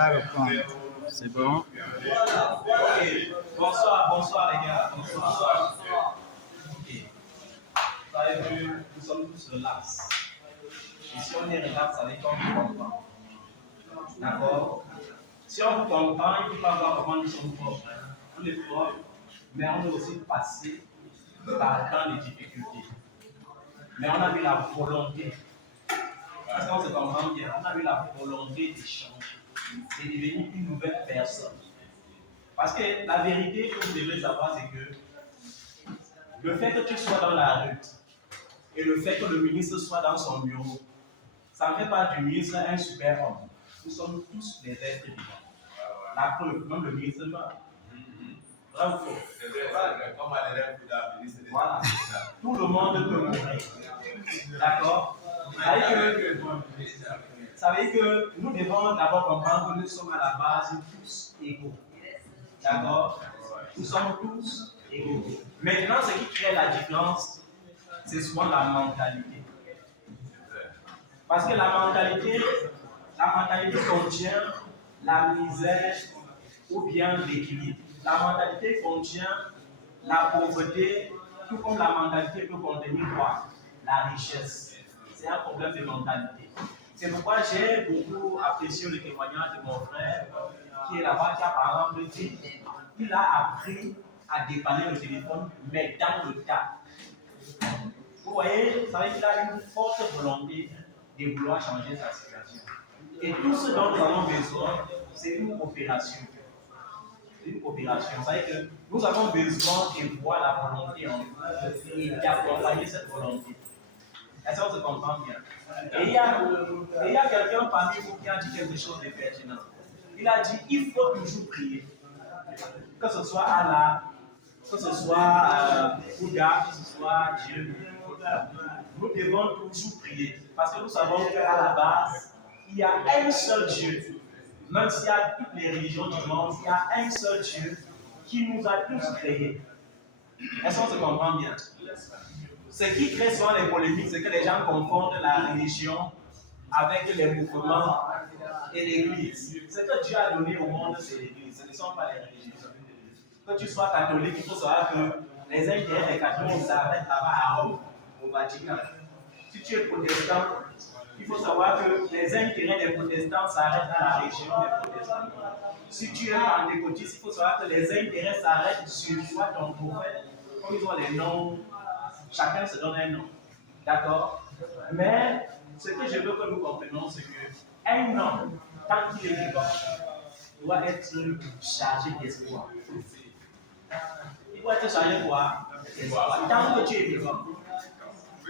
va reprendre. C'est bon. Ok. Bonsoir les gars. Bonsoir. Ok. Vous avez vu, nous sommes tous relax. Et si on est relax, ça veut dire qu'on vous comprend. D'accord? Si on vous comprend, il ne faut pas voir comment nous sommes forts. On est forts, mais on est aussi passé par tant de difficultés. Mais on a eu la volonté. Parce qu'on se comprend bien, on a eu la volonté d'échanger, de devenir une nouvelle personne. Parce que la vérité que vous devez savoir, c'est que le fait que tu sois dans la rue et le fait que le ministre soit dans son bureau, ça ne fait pas du ministre un super homme. Nous sommes tous des êtres vivants. La preuve, même le ministre meurt. Vrai ou faux? C'est vrai, comme à l'élève de la ministre des Voilà. Tout le monde peut mourir. D'accord? Ça veut dire que nous devons d'abord comprendre que nous sommes à la base tous égaux. D'accord? Nous sommes tous égaux. Maintenant, ce qui crée la différence, c'est souvent la mentalité. Parce que la mentalité contient la misère ou bien l'équilibre. La mentalité contient la pauvreté, tout comme la mentalité peut contenir quoi? La richesse. C'est un problème de mentalité. C'est pourquoi j'ai beaucoup apprécié le témoignage de mon frère qui est là-bas, qui a par exemple dit qu'il a appris à dépanner le téléphone, mais dans le tas. Vous voyez, ça veut dire qu'il a une forte volonté de vouloir changer sa situation. Et tout ce dont nous avons besoin, c'est une coopération. Une coopération. Ça veut dire que nous avons besoin de voir la volonté en nous et d'accompagner cette volonté. Est-ce qu'on se comprend bien? Et il y a quelqu'un parmi vous qui a dit quelque chose de pertinent. Il a dit il faut toujours prier. Que ce soit Allah, que ce soit Bouddha, que ce soit Dieu. Nous devons toujours prier. Parce que nous savons qu'à la base, il y a un seul Dieu. Même s'il y a toutes les religions du monde, il y a un seul Dieu qui nous a tous créés. Est-ce qu'on se comprend bien? Ce qui crée souvent les polémiques, c'est que les gens confondent la religion avec les mouvements et l'Église. Ce que Dieu a donné au monde, c'est l'Église. Ce ne sont pas les religions. Que tu sois catholique, il faut savoir que les intérêts des catholiques s'arrêtent là-bas à Rome, au Vatican. Si tu es protestant, il faut savoir que les intérêts des protestants s'arrêtent dans la région des protestants. Si tu es pentecôtiste, il faut savoir que les intérêts s'arrêtent sur toi, ton prophète, comme ils ont les noms. Chacun se donne un nom. D'accord? Mais ce que je veux que nous comprenions, c'est qu'un homme, tant qu'il est vivant, doit être chargé d'espoir. Il doit être chargé de quoi? D'espoir. Tant que tu es vivant,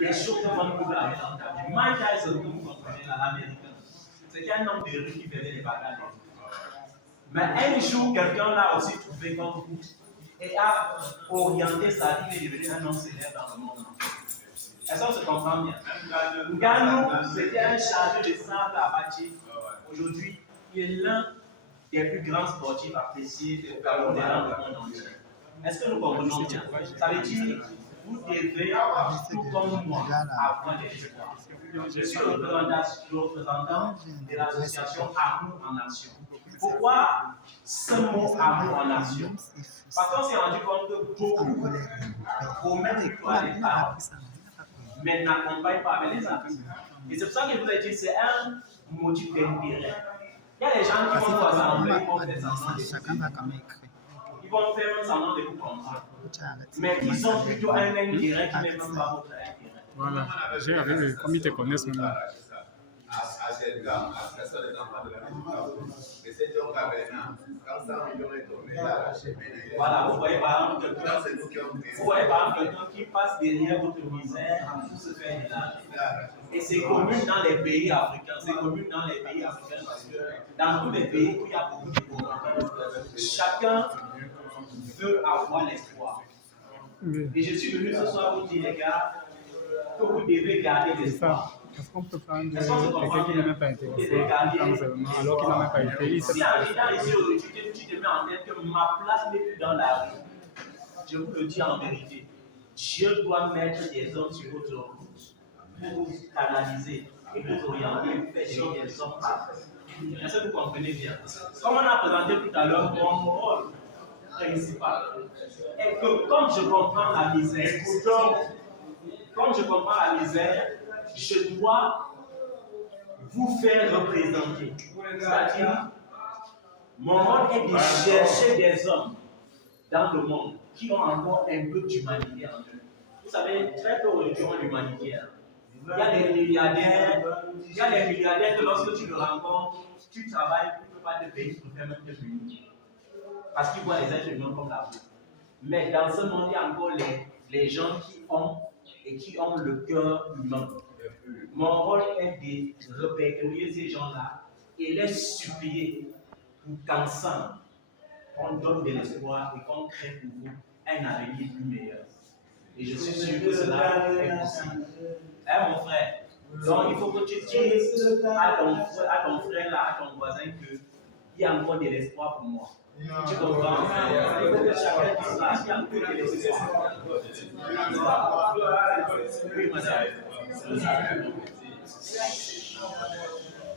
les choses vont nous arriver dans ta vie. Mike Tyson, que vous comprenez, l'américain, c'était un homme de rue qui faisait des bagarres. Mais un jour, quelqu'un l'a aussi trouvé comme vous et a orienté sa vie et est devenu un homme célèbre dans le monde. Est-ce qu'on se comprend bien? Ngannou, c'était un chargé de sable à Bachi. Aujourd'hui, il est l'un des plus grands sportifs appréciés au Cameroun et dans le monde entier. Est-ce que nous comprenons bien? Ça veut dire vous devez, tout comme moi, avoir des espoirs. Je suis le représentant de l'association Amour en Nation. Pourquoi ce mot Amour en Nation? Parce qu'on s'est rendu compte que beaucoup promettent des paroles, mais n'accompagnent pas avec les actes. Et c'est pour ça que je vous ai dit que c'est un motif d'intérêt. Il y a des gens qui vont s'assembler, ils vont faire semblant de ils vont faire semblant de vous comprendre. Mais ils ont plutôt un intérêt qui n'est même pas votre intérêt. Voilà. J'ai arrivé, comme ils te connaissent maintenant. À cette gamme, à personne des enfants de la maison. Et c'est donc avec quand 100 millions est tombé, il a arraché. Voilà, vous voyez par exemple quelqu'un qui passe derrière votre misère pour se faire de l'argent. Et c'est commun dans les pays africains. C'est commun dans les pays africains parce que dans tous les pays où il y a beaucoup de pauvreté, chacun veut avoir l'espoir. Et je suis venu ce soir vous dire, les gars, que vous devez garder l'espoir. Est-ce qu'on peut prendre quelqu'un qui n'est même pas intéressé alors qu'il n'a même pas été? Si en étant ici aujourd'hui, tu te mets en tête que ma place n'est plus dans la rue, je vous le dis en vérité, Dieu doit mettre des hommes sur votre route pour vous canaliser et vous orienter, vous faire des hommes parfaits. Est-ce que vous comprenez bien? Comme on a présenté tout à l'heure, mon rôle principal est que comme je comprends la misère, je dois vous faire représenter. C'est-à-dire, mon rôle est de chercher des hommes dans le monde qui ont encore un peu d'humanité en eux. Vous savez, très peu aujourd'hui ont l'humanité. Il y a des milliardaires, que lorsque tu le rencontres, tu travailles, tu ne peux pas te payer, tu préfères même te punir. Parce qu'ils voient les êtres humains comme la boue. Mais dans ce monde, il y a encore les gens qui ont le cœur humain. Mon rôle est de répertorier ces gens-là et les supplier pour qu'ensemble, on donne de l'espoir et qu'on crée pour vous un avenir plus meilleur. Et je suis sûr que cela est possible. Hein, mon frère? Donc, il faut que tu dises à ton frère, là, à ton voisin, qu'il y a encore de l'espoir pour moi. Tu comprends? Il faut que chacun dise ça, il y a encore de l'espoir. Oui, madame.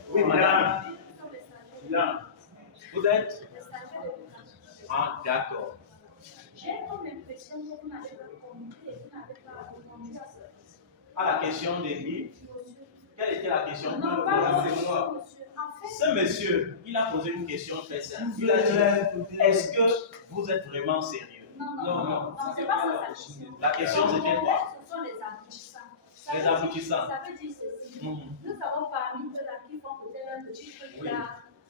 Oui, madame. Là. Vous êtes? Ah, d'accord. J'ai comme l'impression que vous n'avez pas compris et vous n'avez pas répondu à ça. À la question des livres. Quelle était la question? Non, pas monsieur. En fait, ce monsieur, il a posé une question très simple. Il a dit, est-ce que vous êtes vraiment sérieux? Non, c'est pas ça. La question c'était quoi? Ce sont les aboutissants. Les aboutissants. Ça veut dire ceci. Nous avons parmi eux-là qui font peut-être un petit truc là,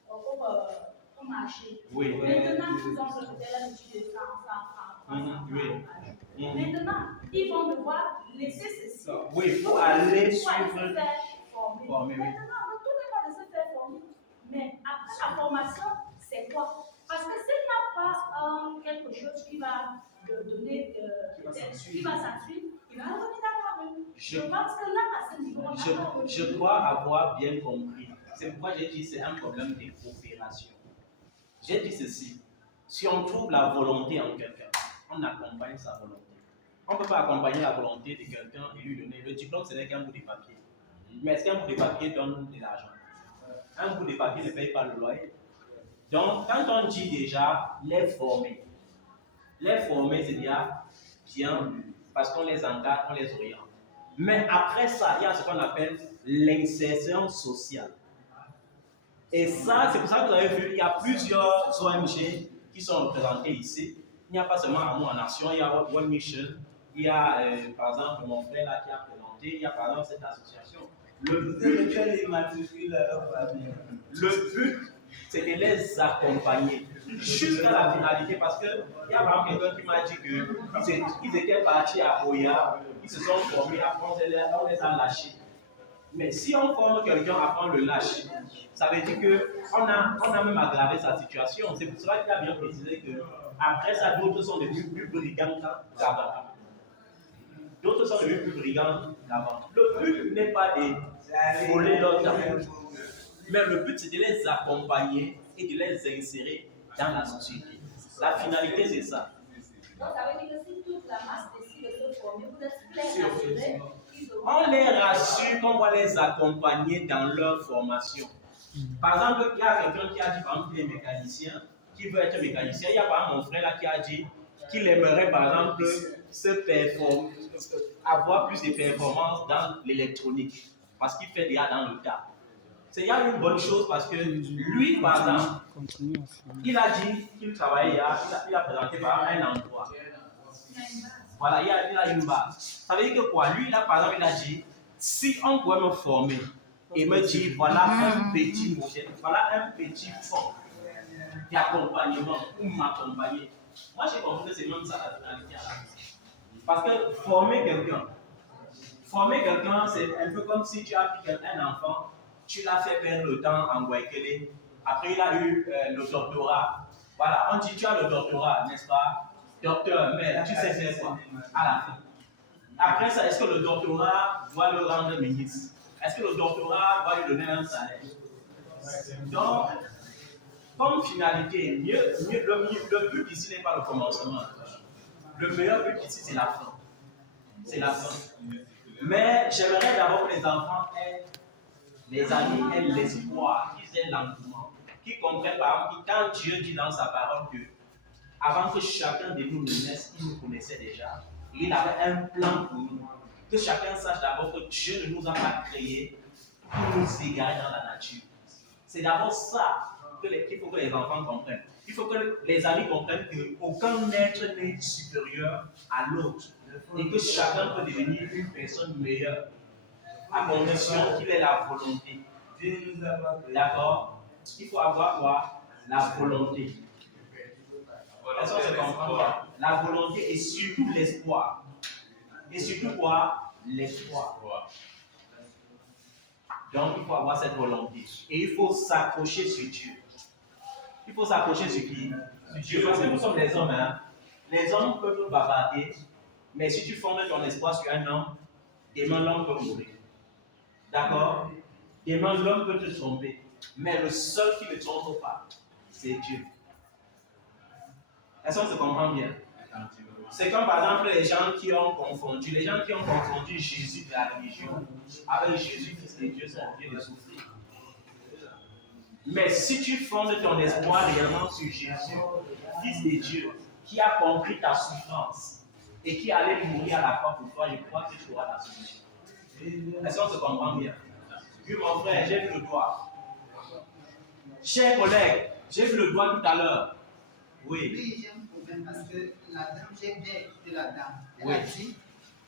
au marché. Oui. Maintenant, ils ont peut-être un petit de 100 francs. Oui. Maintenant, ils vont devoir laisser ceci. Oui, pour aller suivre. Former. Maintenant, tout n'est pas de se faire former. Mais après la formation, c'est quoi? Parce que s'il n'a pas quelque chose qui va donner, qui va s'ensuivre, il va revenir dans la rue. Je pense que là, à ce niveau, je dois avoir bien compris. C'est pourquoi j'ai dit que c'est un problème de coopération. J'ai dit ceci. Si on trouve la volonté en quelqu'un, on accompagne sa volonté. On ne peut pas accompagner la volonté de quelqu'un et lui donner. Le diplôme, ce n'est qu'un bout de papier. Mais est-ce qu'un bout de papier donne de l'argent? Un bout de papier ne paye pas le loyer. Donc, quand on dit déjà les former, c'est déjà bien, parce qu'on les encadre, on les oriente. Mais après ça, il y a ce qu'on appelle l'insertion sociale. Et ça, c'est pour ça que vous avez vu, il y a plusieurs ONG qui sont représentées ici. Il n'y a pas seulement Amour en Nation, il y a One Mission, il y a par exemple mon frère là qui a présenté, il y a par exemple cette association. Le but, c'est de les accompagner jusqu'à la finalité, parce qu'il y a par exemple quelqu'un qui m'a dit qu'ils étaient partis à Oya, ils se sont formés, après on les a lâchés. Mais si on forme quelqu'un, après on le lâche, ça veut dire qu'on a même aggravé sa situation. C'est pour cela qu'il a bien précisé que après ça, d'autres sont devenus plus brigands qu'avant. D'autres sont devenus plus brigands qu'avant. Le but n'est pas de voler leur temps, mais le but c'est de les accompagner et de les insérer dans la société. La finalité c'est ça. Donc ça veut dire que si toute la masse décide de se former, vous êtes plein d'assurés. On les rassure qu'on va les accompagner dans leur formation. Par exemple, il y a quelqu'un qui a dit, par exemple, qu'il est mécanicien, qui veut être mécanicien. Il y a par exemple mon frère là qui a dit qu'il aimerait, par exemple, avoir plus de performances dans l'électronique, parce qu'il fait déjà dans le tas. C'est une bonne chose parce que lui, par exemple, il a dit qu'il travaillait, il a présenté par un emploi. Voilà, il a une base. Ça veut dire que quoi? Lui, là, par exemple, il a dit, si on pouvait me former et me dire, voilà un petit modèle, voilà un petit fonds d'accompagnement pour m'accompagner. Moi, j'ai compris que c'est même ça la finalité à la vie. Parce que former quelqu'un, c'est un peu comme si tu as pris un enfant, tu l'as fait perdre le temps en Guaykele, après il a eu le doctorat. Voilà, on dit tu as le doctorat, n'est-ce pas? Docteur, mais tu sais faire quoi à la fin? Après ça, est-ce que le doctorat doit le rendre ministre? Est-ce que le doctorat doit lui donner un salaire? Donc, comme finalité, le but ici n'est pas le commencement. Le meilleur but ici, c'est la fin. C'est la fin. Mais j'aimerais d'abord que les enfants aient les amis, aient l'espoir, qu'ils très lentement, qui comprennent par exemple que quand Dieu dit dans sa parole que avant que chacun de nous ne naisse, il nous connaissait déjà. Et il avait un plan pour nous. Que chacun sache d'abord que Dieu ne nous a pas créés pour nous égarer dans la nature. C'est d'abord ça qu'il faut que les enfants comprennent. Il faut que les amis comprennent qu'aucun être n'est supérieur à l'autre. Et que chacun peut devenir une personne meilleure. À condition qu'il ait la volonté. D'accord? Il faut avoir quoi? La volonté. Est-ce qu'on se comprend? La volonté et surtout l'espoir. Et surtout quoi? L'espoir. Donc il faut avoir cette volonté. Et il faut s'accrocher sur Dieu. Il faut s'accrocher sur qui? Sur Dieu. Parce que nous sommes les hommes. Hein? Les hommes peuvent nous bavarder. Mais si tu fondes ton espoir sur un homme, demain l'homme peut mourir. D'accord? Demain l'homme peut te tromper. Mais le seul qui ne trompe pas, c'est Dieu. Est-ce qu'on se comprend bien? C'est comme par exemple les gens qui ont confondu Jésus de la religion avec Jésus, fils de Dieu, sont obligés de souffrir. Mais si tu fondes ton espoir réellement sur Jésus, fils de Dieu, qui a compris ta souffrance et qui allait mourir à la croix pour toi, je crois que tu auras la solution. Est-ce qu'on se comprend bien? Oui, mon frère, j'ai vu le doigt. Chers collègues, j'ai vu le doigt tout à l'heure. Oui. Oui, j'ai un problème parce que la dame, j'ai bien écouté la dame. Elle Oui. a dit,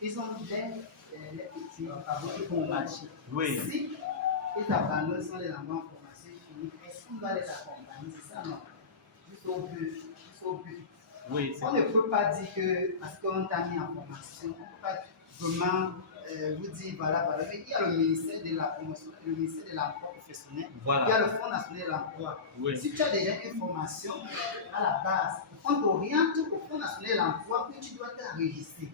ils ont bien les petits travaux qui font marcher. Oui. Si ils abandonnent sans les enfants en formation finie, est-ce qu'on doit les accompagner? C'est ça, non? Juste au but. Juste au but. Oui. On ne peut pas dire que parce qu'on t'a mis en formation, on ne peut pas vraiment vous dire voilà, voilà. Mais il y a le ministère de la promotion, le ministère de l'emploi professionnel, Voilà. il y a le Fonds national de l'emploi. Oui. Si tu as déjà une formation à la base, on t'oriente au Fonds national de l'emploi que tu dois t'enregistrer.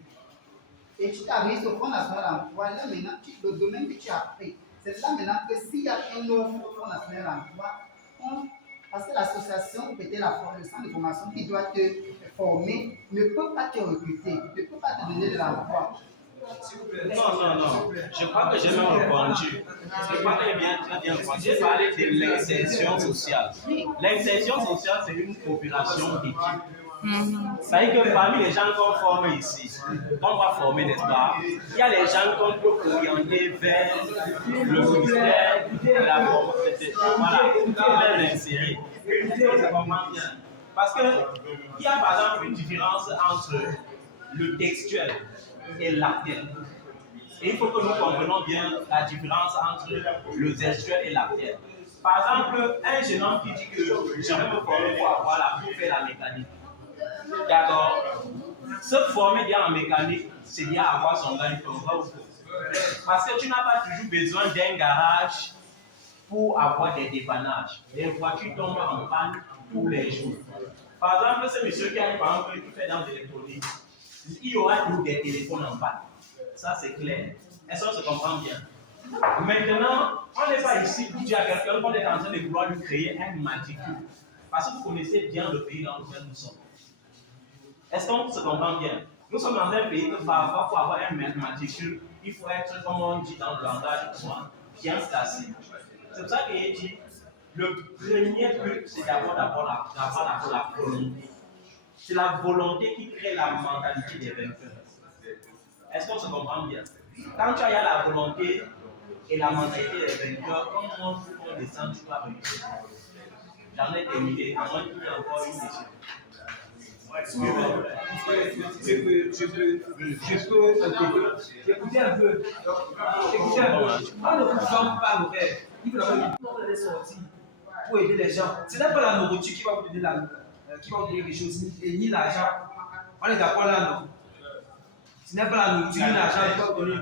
Et tu t'enregistres au Fonds national de l'emploi, là maintenant, le domaine que tu as pris, c'est là maintenant que s'il y a un autre Fonds national de l'emploi, parce que l'association, peut-être le centre de formation qui doit te former, ne peut pas te recruter, ne peut pas te donner de l'emploi. Non. Je crois que j'ai même répondu. Je crois que j'ai bien répondu. J'ai parlé de l'insertion sociale. L'insertion sociale, c'est une population d'équipe. Ça veut dire que parmi les gens qu'on forme ici, qu'on va former, n'est-ce pas, il y a les gens qu'on peut orienter vers le ministère de la formation. Voilà, vers l'insérer. Ça comprend bien. Parce qu'il y a par exemple une différence entre le textuel et l'actuel. Et il faut que nous comprenions bien la différence entre le gestuel et l'actuel. Par exemple, un jeune homme qui dit que je vais me former pour faire la mécanique. D'accord? Se former bien en mécanique, c'est bien avoir son gagne-pain. Parce que tu n'as pas toujours besoin d'un garage pour avoir des dépannages. Les voitures tombent en panne tous les jours. Par exemple, ce monsieur qui a par exemple, qui fait dans l'électronique, il y aura toujours des téléphones en panne. Ça, c'est clair. Est-ce qu'on se comprend bien? Maintenant, on n'est pas ici pour dire à quelqu'un qu'on est en train de vouloir lui créer un matricule. Parce que vous connaissez bien le pays dans lequel nous sommes. Est-ce qu'on se comprend bien? Nous sommes dans un pays que parfois, pour avoir un matricule, il faut être, comme on dit dans le langage courant, bien placé. C'est pour ça que j'ai dit, le premier but, c'est d'avoir la volonté. C'est la volonté qui crée la mentalité des vainqueurs. Est-ce qu'on se comprend bien? Quand tu as la volonté et la mentalité des vainqueurs, comment on descend, tu vas réussir. J'en ai terminé, à moins qu'il y ait encore une question. Je peux écouter un peu. On ne consomme pas nos rêves. Il faut d'abord les sortir pour aider les gens. Ce n'est pas la nourriture qui va vous donner quelque chose, ni l'argent. On est d'accord là, non? Ce n'est pas la nourriture ni l'argent qui va vous donner.